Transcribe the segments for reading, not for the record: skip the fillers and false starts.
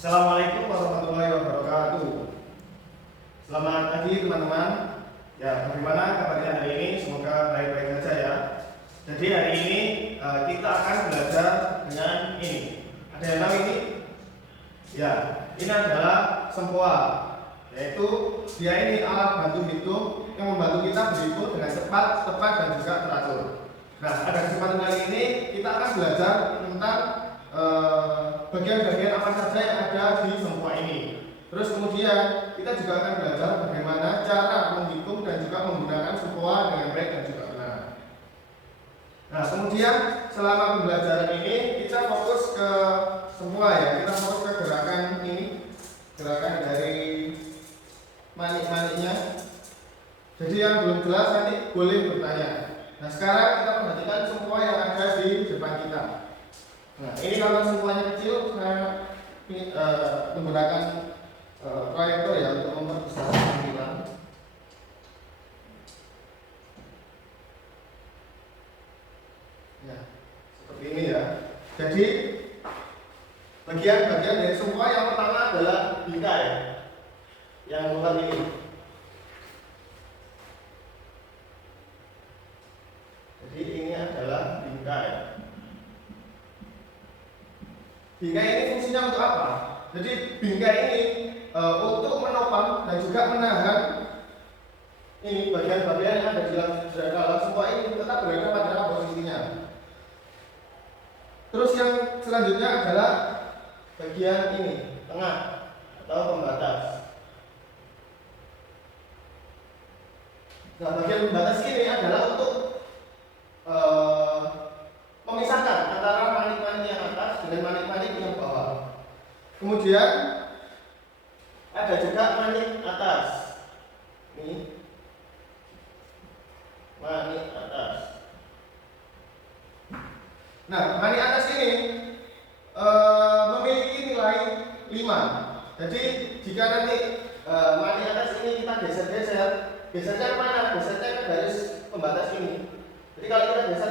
Assalamualaikum warahmatullahi wabarakatuh. Selamat pagi teman-teman. Ya, bagaimana kabarnya hari ini? Semoga baik-baik saja ya. Jadi hari ini kita akan belajar dengan ini. Ada yang tahu ini? Ya, ini adalah sempoa. Yaitu dia ini alat bantu hitung yang membantu kita berhitung dengan cepat, tepat dan juga teratur. Nah, pada kesempatan kali ini kita akan belajar tentang bagian-bagian apa saja yang ada di sempoa ini. Terus kemudian kita juga akan belajar bagaimana cara menghitung dan juga menggunakan sempoa dengan baik dan juga benar. Nah, kemudian selama pembelajaran ini kita fokus ke sempoa ya. Kita fokus ke gerakan ini, gerakan dari manik-maniknya. Jadi yang belum jelas nanti boleh bertanya. Nah, sekarang kita perhatikan sempoa yang ada di depan kita. Nah, ini kalau semuanya kecil, saya menggunakan proyektor ya untuk memperbesar tampilan. Ya, seperti ini ya. Jadi bagian-bagian dari semua yang pertama adalah bingkai yang luar ini. Jadi ini adalah bingkai. Bingkai ini fungsinya untuk apa? Jadi bingkai ini untuk menopang dan juga menahan ini bagian-bagian yang ada di dalam semua ini tetap berada pada posisinya. Terus yang selanjutnya adalah bagian ini, tengah atau pembatas. Nah, bagian pembatas ini adalah untuk memisahkan antara manik-manik yang atas dengan manik-manik yang bawah. Kemudian ada juga manik atas. Ini manik atas. Nah, manik atas ini memiliki nilai 5. Jadi jika nanti manik atas ini kita geser-geser, gesernya kemana? Gesernya ke garis pembatas ini. Jadi kalau kita geser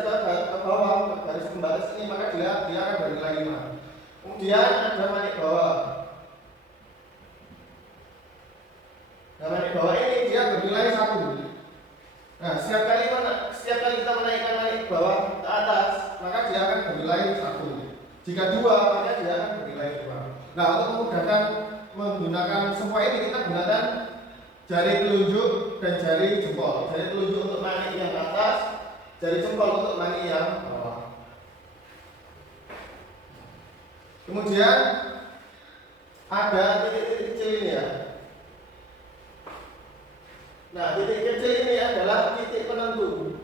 ke bawah ke garis pembatas ini, maka dia akan bernilai 5. Kemudian ada manik bawah. Nah, manik bawah ini dia bernilai 1. Nah, setiap kali kita menaikkan manik bawah ke atas, maka dia akan bernilai 1. Jika 2, maka dia akan bernilai 2. Nah, untuk memudahkan menggunakan semua ini kita gunakan jari telunjuk dan jari jempol. Jari telunjuk untuk manik yang atas, jari jempol untuk manik yang bawah. Kemudian ada titik-titik kecil ini ya. Nah, titik kecil ini adalah titik penentu.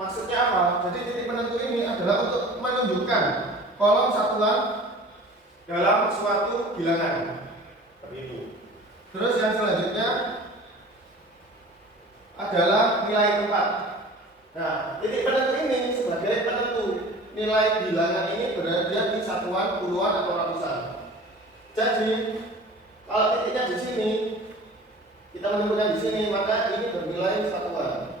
Maksudnya apa? Jadi titik penentu ini adalah untuk menunjukkan kolom satuan dalam suatu bilangan. Seperti itu. Terus yang selanjutnya adalah nilai tempat. Nah, titik penentu ini sebagai penentu nilai bilangan ini berada di satuan puluhan atau ratusan. Jadi kalau titiknya di sini, kita menemukan di sini, maka ini bernilai satuan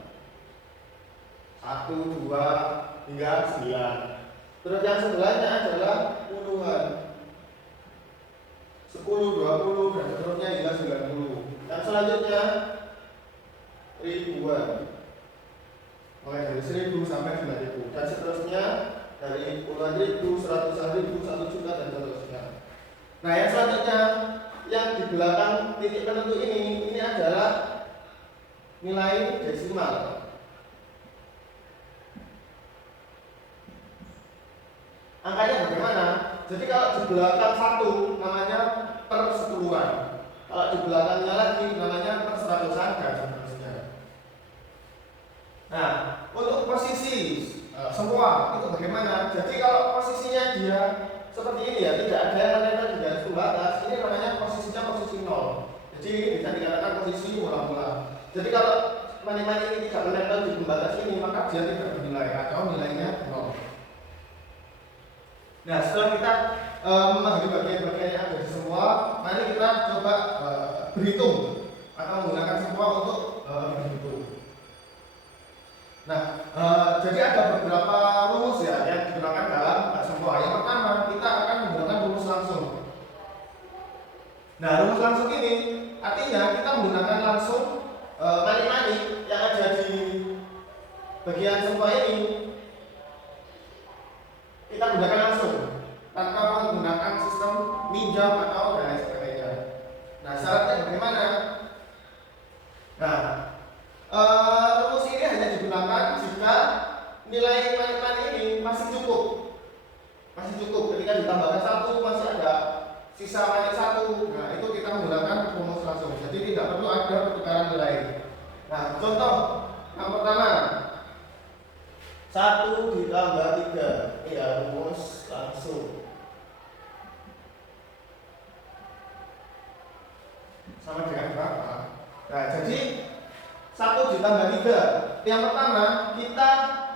1, 2 hingga 9. Terus yang sebelahnya adalah puluhan 10, 20 dan seterusnya hingga 90. Dan selanjutnya ribuan, mulai dari 1000 sampai 9000 dan seterusnya dari puluhan ribu, seratusan ribu, 1 juta dan seterusnya. Nah, yang selanjutnya yang di belakang titik penentu ini adalah nilai desimal. Angkanya bagaimana? Jadi kalau di belakang 1 namanya per sepuluhan, kalau di belakangnya lagi namanya per seratusan dan seterusnya. Nah, untuk posisi semua itu bagaimana? Jadi kalau posisinya dia seperti ini ya, tidak ada yang menempel di garis pembatas, ini namanya posisinya posisi 0. Jadi ini bisa dikatakan posisi mula-mula. Jadi kalau manik-manik ini tidak menempel di pembatas ini, maka dia tidak bernilai atau nilainya 0. Nah, setelah kita memahami bagian-bagian yang ada di semua, mari kita coba berhitung atau menggunakan semua untuk berhitung. Nah, jadi ada beberapa rumus ya yang digunakan dalam semua rumus langsung ini artinya kita menggunakan langsung manik-manik yang ada di bagian semua ini. Kita gunakan langsung tanpa menggunakan sistem minjam atau dan lain sebagainya. Nah, syaratnya bagaimana? Nah, rumus ini hanya digunakan jika nilai manik-manik ini masih cukup. Ketika ditambahkan satu masih ada sisa manik satu. Nah, itu kita menggunakan rumus langsung. Jadi tidak perlu ada pertukaran nilai. Nah, contoh yang pertama 1 ditambah 3. Ini ya rumus langsung. Sama dengan berapa? Nah, jadi 1 ditambah 3. Yang pertama kita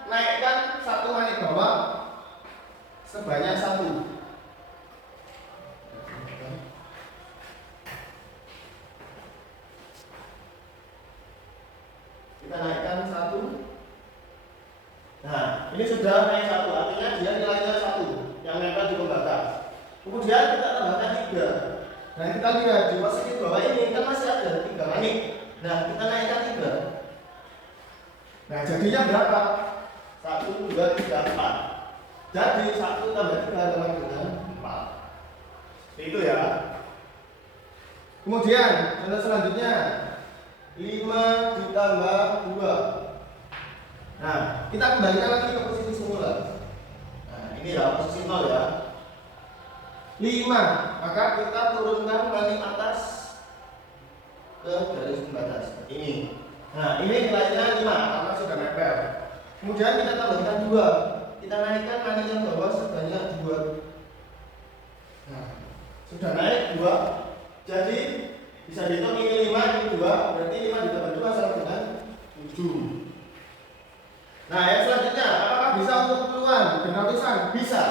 naikkan satu manik bawah sebanyak 1. Kita naikkan 1. Nah, ini sudah naik 1, artinya dia nilainya 1 yang nempel di pembatas. Kemudian kita tambahkan 3. Nah, kita lihat di posisi bawah ini kan masih ada 3 manik. Nah, kita naikkan 3. Nah, jadinya berapa? 1, 2, 3, 4. Jadi 1 tambah 3 sama dengan 4. Itu ya. Kemudian contoh selanjutnya 5 ditambah 2. Nah, kita kembalikan lagi ke posisi semula. Nah, ini ya posisi 0 ya. 5, maka kita turunkan manik atas ke garis pembatas ini. Nah, ini nilainya 5 karena sudah nempel. Kemudian kita tambahkan 2. Kita naikkan manik yang bawah sebanyak 2. Nah, sudah naik 2. Jadi bisa dihitung ini 5, ini 2, berarti 5 ditambah 2 sama dengan 7. Nah, yang selanjutnya, apakah bisa untuk puluhan dan ratusan? Bisa.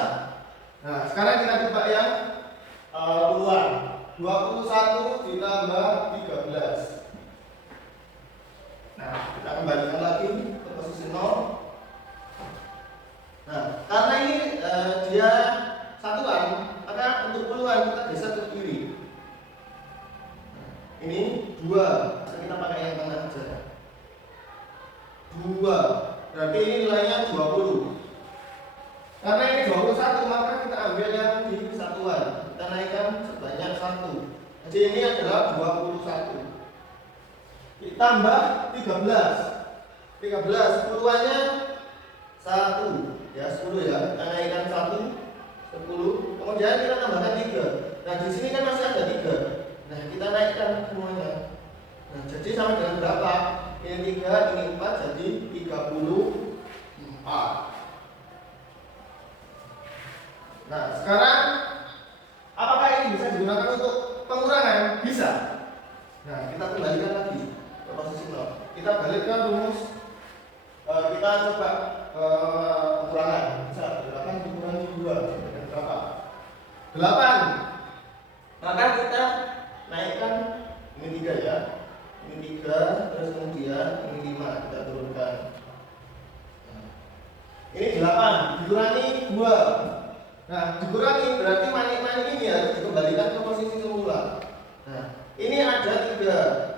Nah, sekarang kita coba yang puluhan. 21 ditambah 13. Nah, kita kembalikan lagi ke posisi 0. Nah, karena ini dia satuan, maka untuk puluhan kita geser ke kiri. Ini 2, kita pakai yang tengah saja. 2, berarti ini nilainya 20. Karena ini 21, maka kita ambil yang di satuan. Kita naikkan sebanyak 1. Jadi ini adalah 21. Ditambah 13. 13 puluhannya 1. Ya, 10 ya. Kita naikkan 1, 10. Kemudian kita tambahkan 3. Nah, di sini kan masih ada 3. Nah, kita naikkan semuanya. Nah, jadi sama dengan berapa? Ini 3, ini 4, jadi 34. Nah, sekarang apakah ini bisa digunakan untuk pengurangan? Bisa. Nah, kita kembalikan lagi ke posisi 0. Kita balikkan rumus. Kita coba pengurangan. Bisa 8 dikurangi 2 dengan berapa? 8. Maka kita naikkan ini 3 ya. Ini 3, terus kemudian ini 5 kita turunkan. Nah, ini 8 dikurangi 2. Nah, dikurangi berarti manik-manik ini harus dikembalikan ke posisi semula. Nah, ini ada 3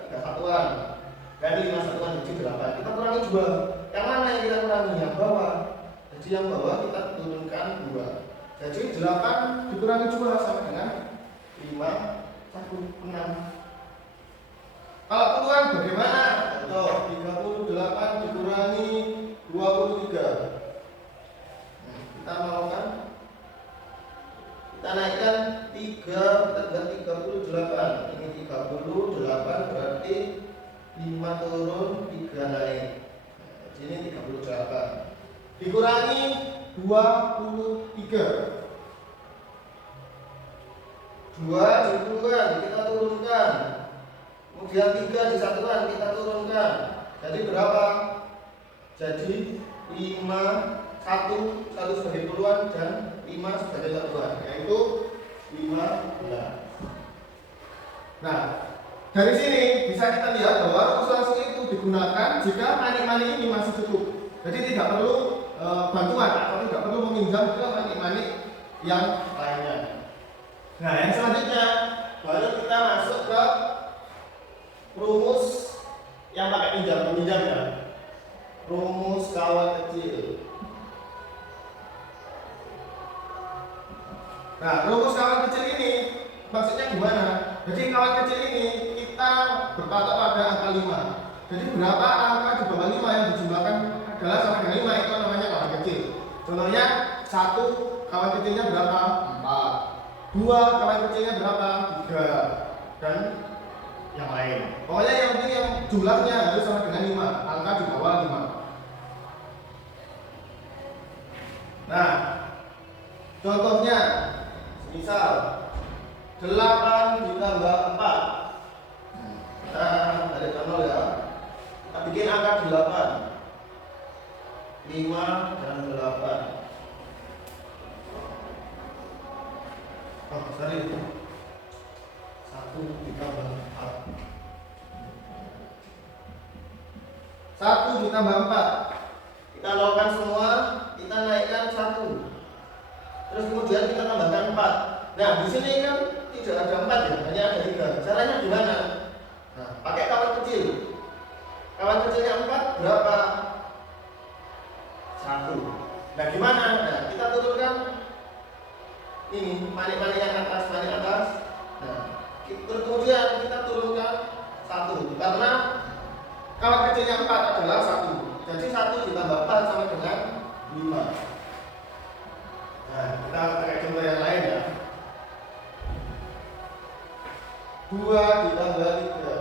satuan. Dari 5 satuan jadi 8. Kita kurangi 2. Yang mana yang kita kurangi? Yang bawah. Jadi yang bawah kita turunkan 2. Jadi 8 dikurangi 2 sama dengan 5, 1, 6. Kalau puluhan bagaimana? Contoh 38 dikurangi 23. Nah, kita melakukan, kita naikkan 3, kita buat 38. Ini 38 berarti 5 turun, 3 naik. Nah, jadi ini 38. Dikurangi 23. 2 di puluhan kita turunkan. Kemudian 3 di satuan kita turunkan. Jadi berapa? Jadi 5, 1 sebagai puluhan dan 5 sebagai satuan, yaitu 15. Nah, dari sini bisa kita lihat bahwa rumus langsung itu digunakan jika manik-manik ini masih cukup. Jadi tidak perlu bantuan atau tidak perlu meminjam ke manik-manik yang lainnya. Nah, yang selanjutnya baru kita masuk ke rumus yang pakai pinjam ya. Rumus kawan kecil. Nah, rumus kawan kecil ini maksudnya gimana? Jadi kawan kecil ini kita berpatok pada angka 5. Jadi berapa angka di bawah 5 yang dijumlahkan adalah sama dengan 5, itu namanya kawan kecil. Contohnya 1 kawan kecilnya berapa? 4. 2 kawan kecilnya berapa? 3. Dan yang lain. Pokoknya yang penting yang jumlahnya harus sama dengan 5, angka di bawah 5. Nah, contohnya misal 8 ditambah 4. Nah, dari 0 ya. Kita bikin angka 8. 5 dan 8. Oh, sorry. 1 ditambah 4. 1 ditambah 4. Kita lakukan semua, kita naikkan 1. Terus kemudian kita tambahkan 4. Nah, di sini kan tidak ada 4 ya, hanya ada 3. Caranya gimana? Nah, pakai kawan kecil. Kawan kecilnya 4 berapa? 1. Nah, gimana? Nah, kita turunkan ini, panik-panik yang atas, panik atas. Nah, kemudian kita turunkan 1 karena kawan kecilnya 4 adalah 1. Jadi 1 ditambah 4 sama dengan 5. Nah, kita pakai contoh yang lain ya. 2 ditambah 3.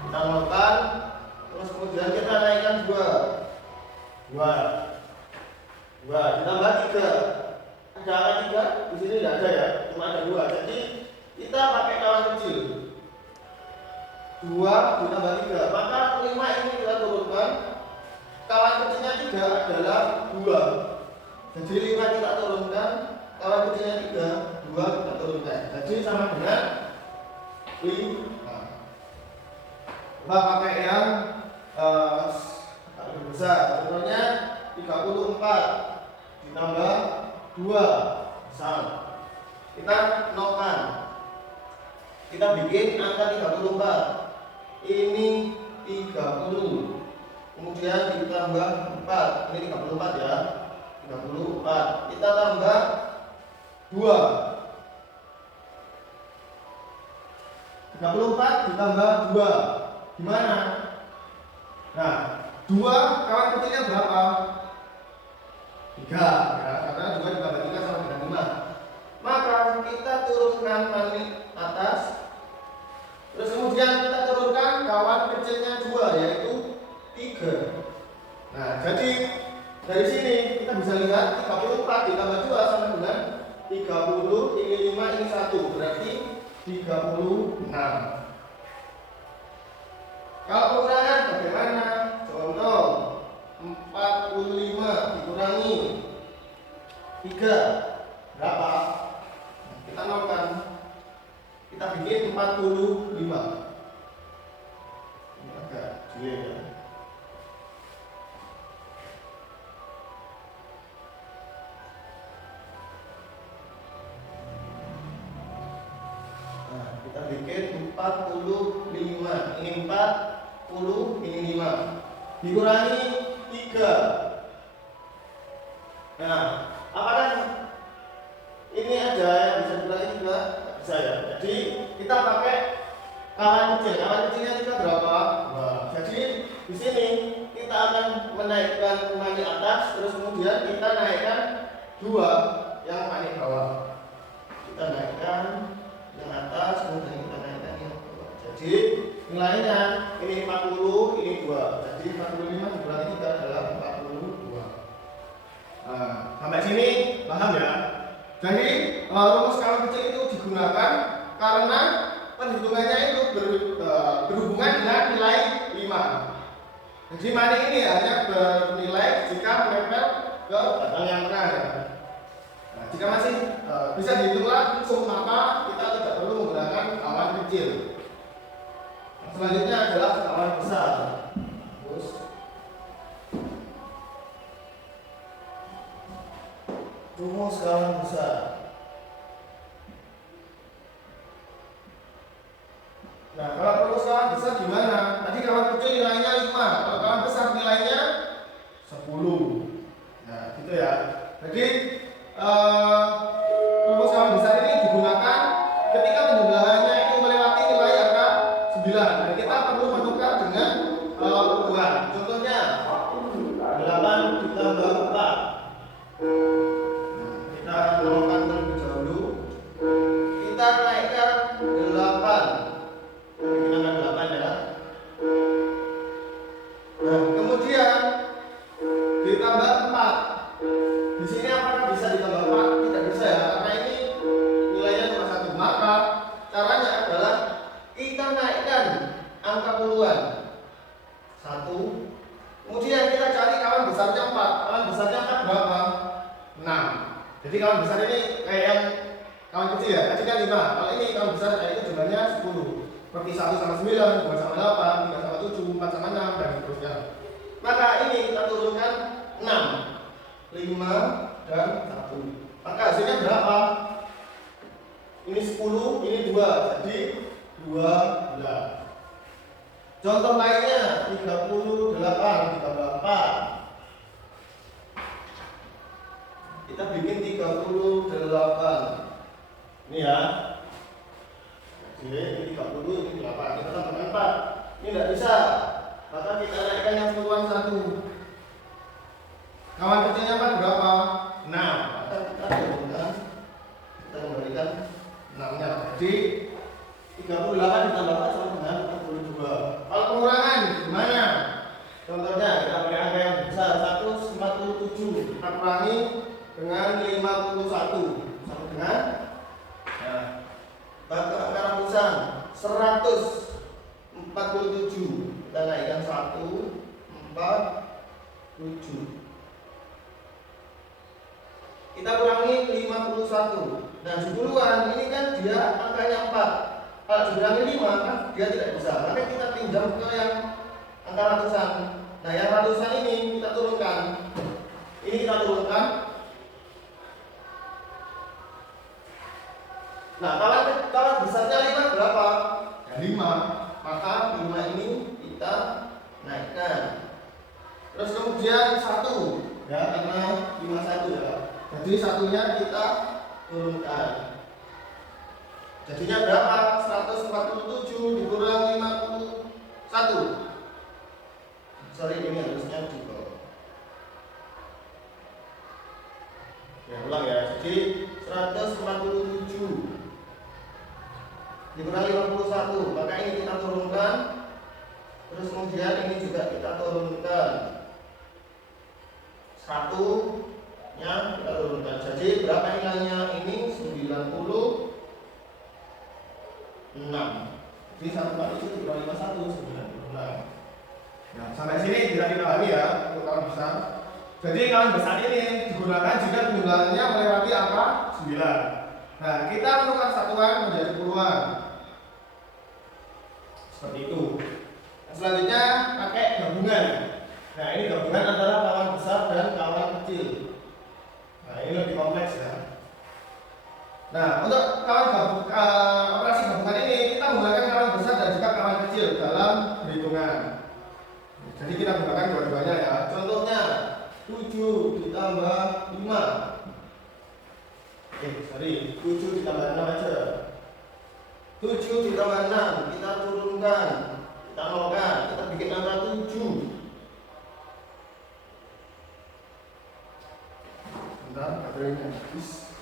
Kita nolkan, terus kemudian kita naikkan 2. 2 ditambah 3. Ada angka 3? Di sini tidak ada ya, cuma ada 2. Jadi kita pakai kawan kecil. 2 ditambah 3. Maka 5 ini kita turunkan. Kawan kecilnya 3 adalah 2. Jadi 5 kita turunkan, kawan kecilnya 3, 2 kita turunkan. Jadi sama dengan 5. Kita pakai yang lebih besar. Contohnya 34 ditambah 2. Misal kita nolkan. Kita bikin angka 34. Ini 30. Kemudian ditambah 4. Ini 34 ya. 34. Kita tambah 2. 34 ditambah 2. Gimana? Nah, 2 kawan kecilnya berapa? 3 ya, karena 2 ditambah 3 sama dengan 5. Maka kita turunkan panik atas. Terus kemudian kita turunkan kawan kecilnya 2, yaitu 3. Nah, jadi dari sini kita bisa lihat 34 ditambah 2 sama dengan 30, ini 5, ini 1, berarti 36. Kalau pengurangan bagaimana? Contoh 45 dikurangi 3 berapa? Kita nolkan. Kita bikin 45. Ini agak jelek ya. Kita bikin 45. Ini 40, ini 5. Dikurangi 3. Nah, apakah ini ada yang bisa dikurangi 3? Bisa ya. Jadi kita pakai kawan kecil. Kawan kecilnya kita berapa? 2. Jadi di sini kita akan menaikkan panik atas, terus kemudian kita naikkan 2 yang panik bawah. Kita naikkan yang atas, kemudian kita naikkan yang bawah. Jadi nilainya ini 40, ini 2. Jadi 45 dikurangi 3 adalah 42. Nah, sampai sini paham ya? Jadi rumus kawan kecil itu digunakan karena perhitungannya itu berhubungan dengan nilai 5. Jadi manik ini hanya bernilai jika menempel ke batang yang tengah ya. Nah, jika masih bisa dihitung langsung, maka kita tidak perlu menggunakan kawan kecil. Selanjutnya adalah kawan besar. Terus rumus kawan besar. ya. Jadi rumus kawan besar ini digunakan ketika penjumlahannya itu melewati nilai angka 9 dan kita perlu menukar dengan urutan. Contohnya 8 ditambah 4. Kita nolkan terlebih dahulu. Kita naikkan 8. Kita naikkan 8 ya. Nah, kemudian ditambah 4. Di sini apakah bisa ditambah 4? Tidak bisa ya, karena ini nilainya cuma 1. Maka caranya adalah kita naikkan angka puluhan 1. Kemudian kita cari kawan besarnya 4. Kawan besarnya 4 berapa? 6. Jadi kawan besar ini kayak yang kawan kecil ya, tadi kan 5. Kalau ini kawan besar itu jumlahnya 10. Seperti 1 sama 9, 2 sama 8, 3 sama 7, 4 sama 6, dan seterusnya. Maka ini kita turunkan 6, 5, dan 1. Maka hasilnya berapa? Ini 10, ini 2, jadi 12. Contoh lainnya 38 ditambah 4. Kita bikin 38. Ini ya. Jadi ini 30, ini 8. Kita tambahkan 4. Ini tidak bisa. Maka kita naikkan yang puluhan 1. Kawan kecilnya 4 berapa? 6. Maka kita turunkan. Kita kembalikan 6-nya. Jadi 38 ditambah 4 sama dengan 42. Kalau pengurangan gimana? Contohnya kita pakai angka yang besar 147. Kita kurangi dengan 51 sama dengan maka angka ratusan 147. Kita naikkan 147. Kita kurangi 51. Nah, 10-an ini kan dia angkanya 4. Kalau dibilangi 5 kan dia tidak bisa. Maka kita pinjam ke yang angka ratusan. Nah, yang ratusan ini kita turunkan. Ini kita turunkan. Nah, kalau besarnya 5 berapa? Ya, 5. Maka 5 ini kita naikkan. Terus kemudian 1 ya, karena 51 ya. Jadi satunya kita turunkan. Jadinya berapa? 147 dikurang 51. Sorry, ini harusnya di bawah. Ya, ulang ya. Jadi 147 dikurang 51. Maka ini kita turunkan. Terus kemudian ini juga kita turunkan. 1-nya kita turunkan. Jadi berapa nilainya? Ini 96. Jadi 147 dikurang 51 96. Nah, sampai sini bisa dipahami ya untuk kawan besar. Jadi kawan besar ini digunakan jika penjumlahannya melewati angka 9. Nah, kita menukar satuan menjadi puluhan. Seperti itu. Nah, selanjutnya pakai gabungan. Nah, ini gabungan antara kawan besar dan kawan kecil. Nah, ini lebih kompleks ya. Nah, untuk operasi gabungan ini kita menggunakan kawan besar dan juga kawan kecil dalam perhitungan. Jadi kita gunakan dua-duanya ya. Contohnya 7 ditambah 5. 7 ditambah 6 aja. 7 ditambah 6 kita turunkan, kita nolkan, kita bikin angka 7. Bentar, baterainya habis.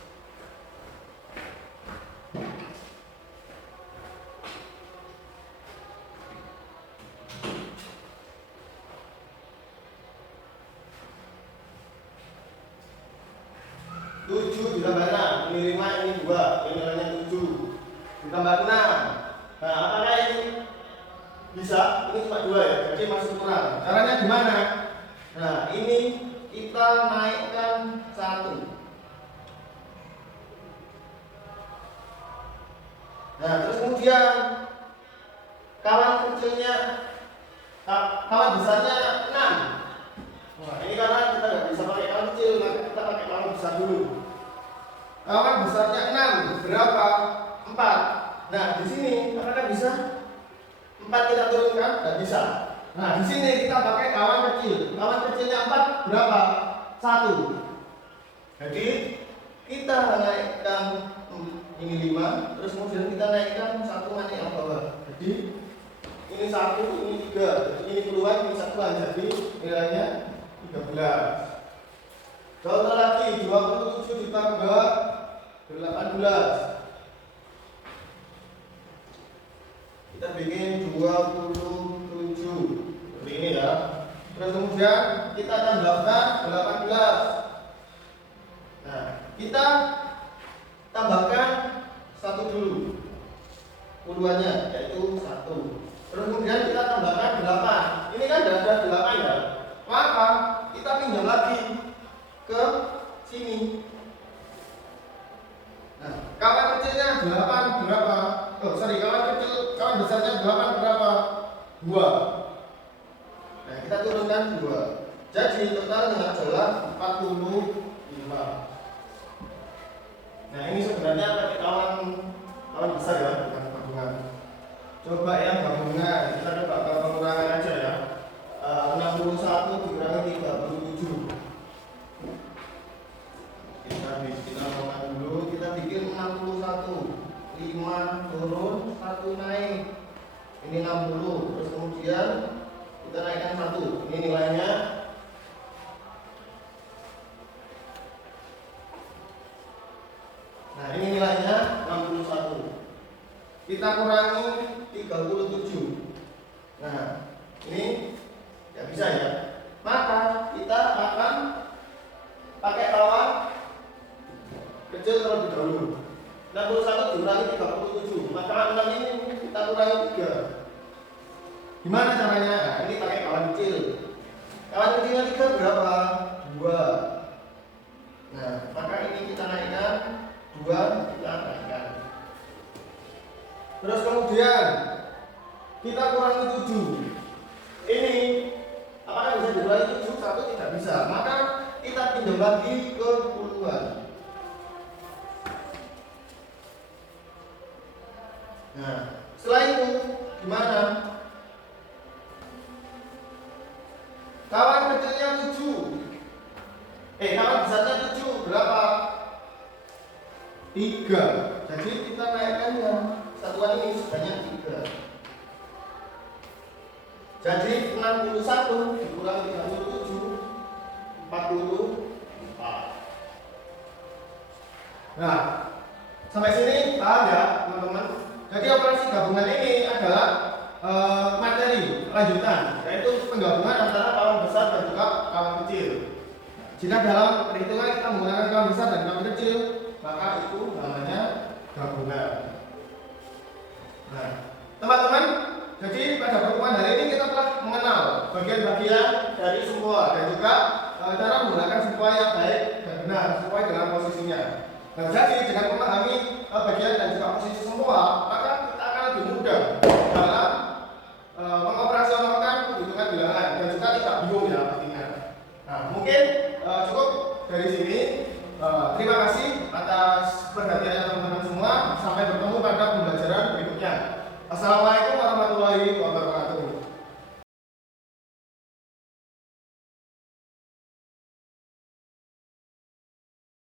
Ditambah 6, ini 5, ini 2, ini nilainya 7. Ditambah 6. Nah, apakah ini bisa? Ini cuma 2 ya, jadi masih kurang. Caranya gimana? Nah, ini kita naikkan 1. Nah, terus kemudian kawan kecilnya, kawan besarnya 6. Nah, ini karena kita nggak bisa pakai kawan kecil, maka kita pakai kawan besar dulu. Kawan besarnya 6 berapa? 4. Nah, di sini apakah bisa? 4 kita turunkan? Tidak bisa. Nah, di sini kita pakai kawan kecil. Kawan kecilnya 4 berapa? 1. Jadi kita naikkan ini 5, terus kemudian kita naikkan satu naik yang bawah. Jadi ini 1, ini 3, jadi ini keluar, ini satuan, jadi nilainya 13. Contoh lagi 27 ditambah 18. Kita bikin 27 seperti ini ya. Terus kemudian kita tambahkan 18. Nah, kita tambahkan 1 dulu puluhannya, yaitu 1. Terus kemudian kita tambahkan 8. Ini kan sudah ada 8 ya. Maka kita pinjam lagi ke sini. Nah, kawan kecilnya 8 berapa? Kawan besarnya 8 berapa? 2. Nah, kita turunkan 2. Jadi totalnya adalah 45. Nah, ini sebenarnya pakai kawan besar ya, bukan gabungan. Coba yang gabungan, kita coba ke pengurangan aja ya. 61 dikurangi 37. Kita mulai dulu, kita bikin 61. 5 turun, 1 naik. Ini 60, terus kemudian kita naikkan 1. Ini nilainya. Nah, ini nilainya 61. Kita kurangi 37. Nah, ini ya bisa ya. Maka kita akan pakai kawan kecil terlebih dahulu. 61 dikurangi 37. Maka 6 ini kita kurangi 3. Gimana caranya? Nah, ini pakai kawan kecil. Kawan kecilnya 3 berapa? 2. Nah, maka ini kita naikkan 2, kita naikkan. Terus kemudian kita kurangi 7. Ini apakah bisa dikurangi 7? 1 tidak bisa. Maka kita pinjam lagi ke puluhan. Nah, setelah itu gimana? Kawan kecilnya 7. Kawan besarnya 7 berapa? 3. Jadi kita naikkan yang satuan ini sebanyak 3. Jadi 61 dikurangi 37, 44. Nah, sampai sini paham ya teman-teman? Jadi operasi gabungan ini adalah materi lanjutan, yaitu penggabungan antara kawan besar dan juga kawan kecil. Jika dalam perhitungan kita menggunakan kawan besar dan kawan kecil, maka itu namanya gabungan. Nah, teman-teman, jadi pada pertemuan hari ini kita telah mengenal bagian-bagian dari semua dan juga cara menggunakan semua yang baik dan benar sesuai dengan posisinya. Nah, jadi dengan memahami bagian dan juga posisi semua, maka kita akan lebih mudah dalam mengoperasionalkan penghitungan bilangan dan juga tidak bingung ya pastinya. Nah, mungkin cukup dari sini. Terima kasih atas perhatiannya teman-teman semua. Sampai bertemu